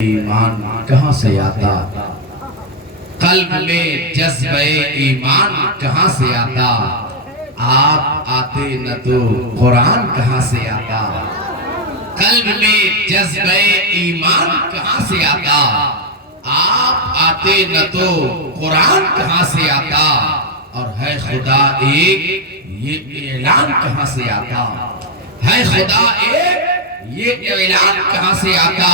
ایمان کہاں سے آتا، قلب میں جذبہ ایمان کہاں سے آتا، آپ آتے نہ تو قرآن کہاں سے آتا۔ قلب میں جذبہ ایمان کہاں سے آتا، آپ آتے نہ تو قرآن کہاں سے آتا، اور ہے خدا ایک یہ اعلان کہاں سے آتا، ہے خدا ایک یہ اعلان کہاں سے آتا،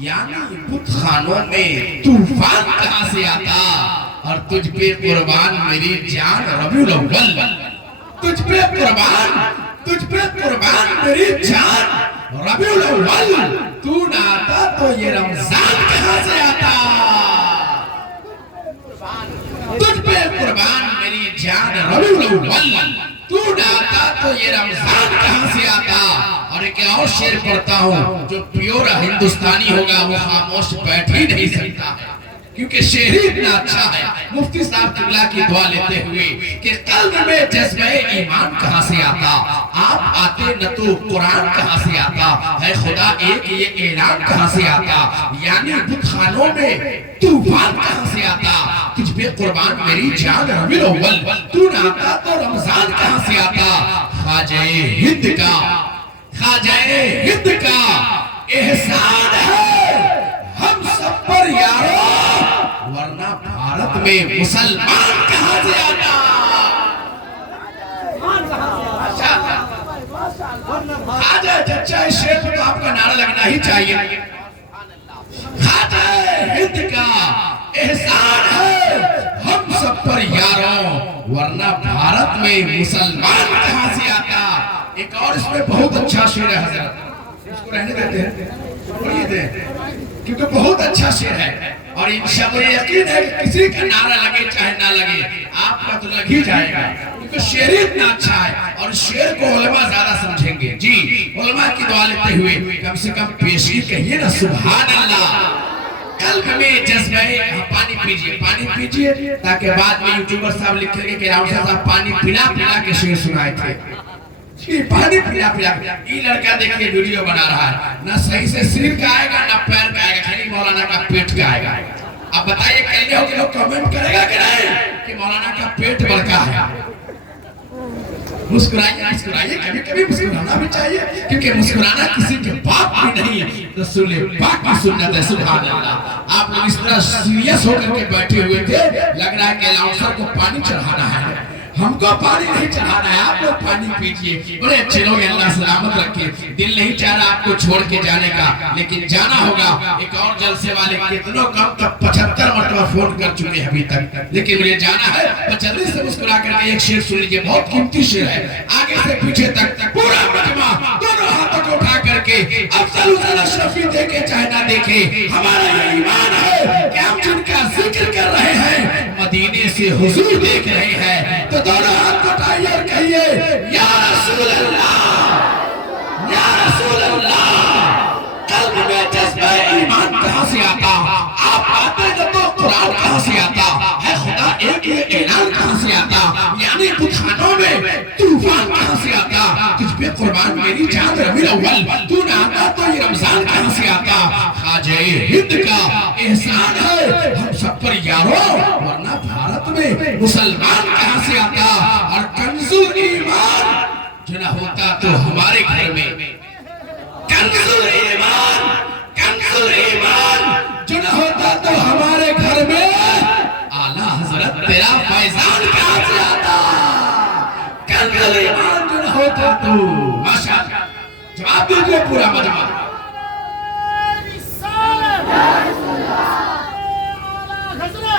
یعنی بت خانوں میں طوفان کہاں سے آتا، اور تجھ پہ قربان میری جان ربیع الاول، تجھ پہ قربان میری جان ربیع الاول، تو نہ آتا تو یہ رمضان کہاں سے آتا، تجھ پہ قربان میری جان ربیع الاول، تو نہ آتا تو یہ رمضان کہاں سے آتا۔ اور ایک اور شعر پڑھتا ہوں جو پیور ہندوستانی ہوگا وہ خاموش بیٹھ ہی نہیں سکتا ہے، کیونکہ شعر ہی اتنا اچھا ہے۔ مفتی صاحب قبلہ کی دعا لیتے ہوئے کہ قلب میں جذبہ ایمان کہاں سے آتا، آپ آتے نہ تو قرآن کہاں سے آتا، ہے خدا ایک یہ اعلان کہاں سے آتا، یعنی بت خانوں میں طوفان کہاں سے آتا، تجھ پہ قربان میری جان ربیع الاول، تو نہ آتا تو رمضان کہاں سے آتا۔ خواجہ ہند کا احسان ہے ہم سب پر یارو، ورنہ بھارت میں مسلمان کہاں سے آتا۔ خواجہ چچا اس شعر پر تو آپ کا نعرہ لگنا ہی چاہیے۔ خواجہ ہند کا احسان ہے ہم سب پر یاروں، ورنہ بھارت میں مسلمان کہاں سے آتا۔ ایک اور اس میں بہت اچھا شعر ہے حضرت، اس کو رہنے دیتے ہیں، پڑھیے دیں، کیونکہ بہت اچھا شعر ہے، اور انشاءاللہ یقین ہے کہ کسی کا نعرہ لگے چاہے نہ لگے آپ کا تو لگ ہی جائے گا، کیونکہ شعر اتنا اچھا ہے، اور شعر کو علماء زیادہ سمجھیں گے۔ جی علماء کی دعا لیتے ہوئے کم سے کم پیشی کہیے نا سبحان اللہ۔ قلب میں جذبہ پانی پیجئے تاکہ بعد میں یوٹیوبر صاحب لکھیں گے کہ راؤ صاحب پانی پلا پلا کے شعر سنائے تھے، پانی پلا پلا۔ یہ لڑکا دیکھئے ویڈیو بنا رہا ہے، نہ صحیح سے سر کا آئے گا نہ پیر کا آئے گا، خالی مولانا کا پیٹ کا آئے گا۔ اب بتائیے کہنے ہو کہ لوگ کمنٹ کرے گا کہ نہیں کہ مولانا کا پیٹ بڑکا ہے۔ مسکرائیے، کبھی کبھی مسکرانا بھی چاہیے، کیونکہ مسکرانا کسی کے باپ بھی نہیں، رسول پاک کی سنت ہے۔ سبحان اللہ۔ آپ لوگ اس طرح سیریس ہو کر کے بیٹھے ہوئے تھے، لگ رہا ہے کہ الاؤنسر کو پانی چڑھانا ہے، ہم کو پانی نہیں چڑھانا ہے، آپ لوگ پانی پیجئے۔ بڑے اچھے لوگ، اللہ سلامت رکھے، دل نہیں چاہ رہا آپ کو چھوڑ کے جانے کا، لیکن جانا ہوگا۔ ایک اور جلسے والے کتنوں کم تک 75 مرتبہ فون کر چکے ہیں ابھی تک، لیکن مجھے جانا ہے۔ بس جلدی سے مسکرا کر کے ایک شعر سن لیجئے، بہت قیمتی شعر ہے، آگے سے پیچھے تک پورا مجمع دونوں ہاتھوں کو اٹھا کر کے افضل اشرفی دیکھے چاہے نہ دیکھے، ہمارا یہ ایمان ہے کہ ہم جن کا ذکر کر رہے ہیں مدینے سے حضور دیکھ رہے ہیں، تو دونوں ہاتھ کو اٹھائیے اور کہیے یا رسول اللہ، یا رسول اللہ۔ قلب میں جذبہ ایمان کہاں سے آتا، آپ آتے نہ تو قرآن کہاں سے آتا، ہے خدا ایک یہ اعلان کہاں سے آتا، یعنی بت خانوں میں طوفان کہاں سے آتا، تجھ پہ قربان میری جان ربیع الاول، تو نہ آتا تو یہ رمضان کہاں سے آتا۔ خواجہ ہند کا احسان ہے ہم سب پر یاروں، ورنہ بھارت میں مسلمان کہاں سے آتا۔ اور کنز ایمان جو نہ ہوتا تو ہمارے گھر میں، کنز ایمان جو نہ ہوتا تو ہمارے گھر میں، اعلیٰ حضرت تیرا فیضان کہاں سے آتا۔ کنز ایمان جو نہ ہوتا تو، ماشاءاللہ جواب دیجئے پورا مجمع۔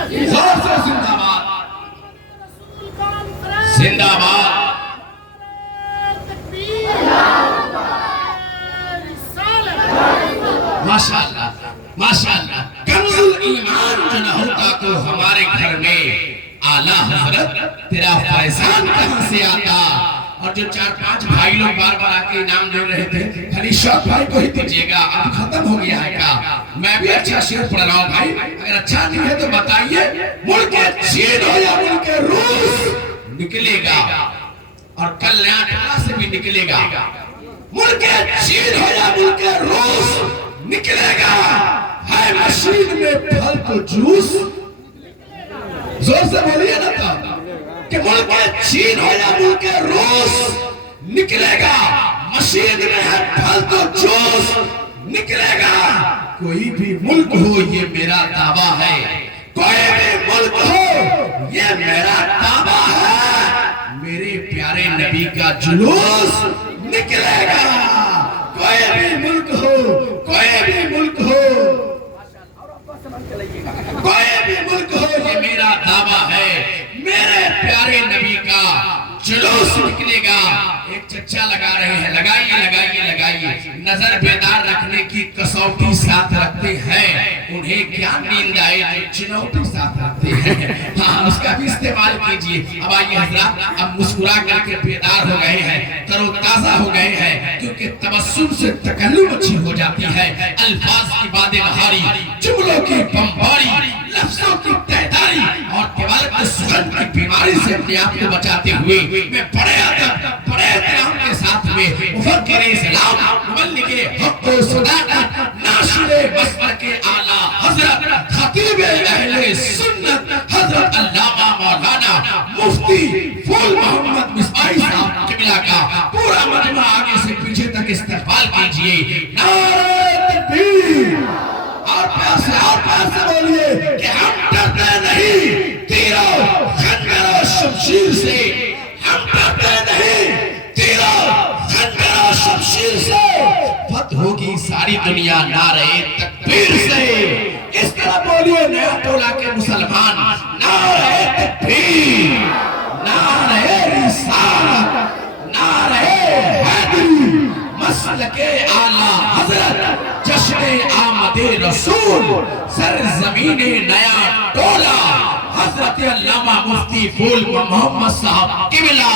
زور سے زندہ باد، زندہ باد۔ ماشاءاللہ ماشاءاللہ۔ کنز ایمان جو نہ ہوتا تو ہمارے گھر میں، اعلیٰ حضرت تیرا فیضان کہاں سے آتا۔ اور جو 4-5 بھائی لوگ بار بار آ کے انعام دے رہے تھے، خالی شوق بھائی کو ہی دیجیے گا، اب ختم ہو گیا ہے کا۔ میں بھی اچھا شعر پڑھ رہا ہوں بھائی، اگر اچھا نہیں ہے تو بتائیے۔ ملک چین ہو یا ملک روس نکلے گا، اور کلیان سے بھی نکلے گا، ملک چین ہو یا ملک روس نکلے گا، میں پھل تو جوس، زور سے بولیے نا تھا کہ ملک چین ہو یا ملک روس نکلے گا، مشین میں ہے پھل تو جوس نکلے گا۔ کوئی بھی ملک ہو یہ میرا دعویٰ ہے، کوئی بھی ملک ہو یہ میرا دعویٰ ہے، میرے پیارے نبی کا جلوس نکلے گا۔ کوئی بھی ملک ہو، کوئی بھی ملک ہو، کوئی بھی ملک ہو یہ میرا دعویٰ ہے، میرے پیارے نبی کا جلوس نکلے گا۔ ایک چچا لگا رہے ہیں، لگائیے لگائیے لگائیے، نظر بیدار رکھنے کی کسوٹی ساتھ رکھتے ہیں، انہیں کیا نیند آئے جو چنوٹی ساتھ رکھتے ہیں، ہاں اس کا بھی استعمال کیجئے۔ اب آئیے حضرات، اب مسکرا کر کے بیدار ہو گئے ہیں، تر و تازہ ہو گئے ہیں، کیونکہ تبسم سے تکلم اچھی ہو جاتی ہے، الفاظ کی باد بہاری، جملوں کی بمباری، لفظوں کی تہداری اور طوالت سخن کی بیماری سے اپنے آپ کو بچاتے ہوئے میں بڑے ادب بڑے احترام کے ساتھ میں مفکر اسلام مبلغ حق و صداقت ناشر مسلک اعلیٰ حضرت خطیب اہل سنت حضرت علامہ مولانا مفتی پھول محمد مصباحی صاحب قبلہ کا پورا مجمع آگے سے پیچھے تک استقبال کیجئے۔ نعرہ تکبیر، اور پیار سے بولیے کہ ہم ڈرتے نہیں تیرا خنجر و شمشیر سے، ہم ڈرتے نہیں تیرا خنجر و شمشیر سے، فتح ہوگی ساری دنیا نعرہ تکبیر سے۔ اس طرح بولیے نیا ٹولہ کے مسلمان، نعرہ تکبیر، نعرہ رسالت، نعرہ حیدری، مسلک اعلیٰ حضرت، جشن آمد رسول، سرزمین نیا ٹولہ، حضرت علامہ مفتی پھول محمد صاحب قبلہ۔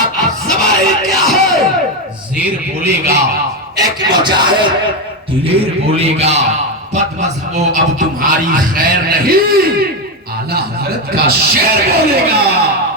اب سوال کیا ہے؟ زیر بولے گا ایک مجاہد، دلیر بولے گا بد مذہبو اب تمہاری خیر نہیں، اعلیٰ حضرت کا شعر بولے گا۔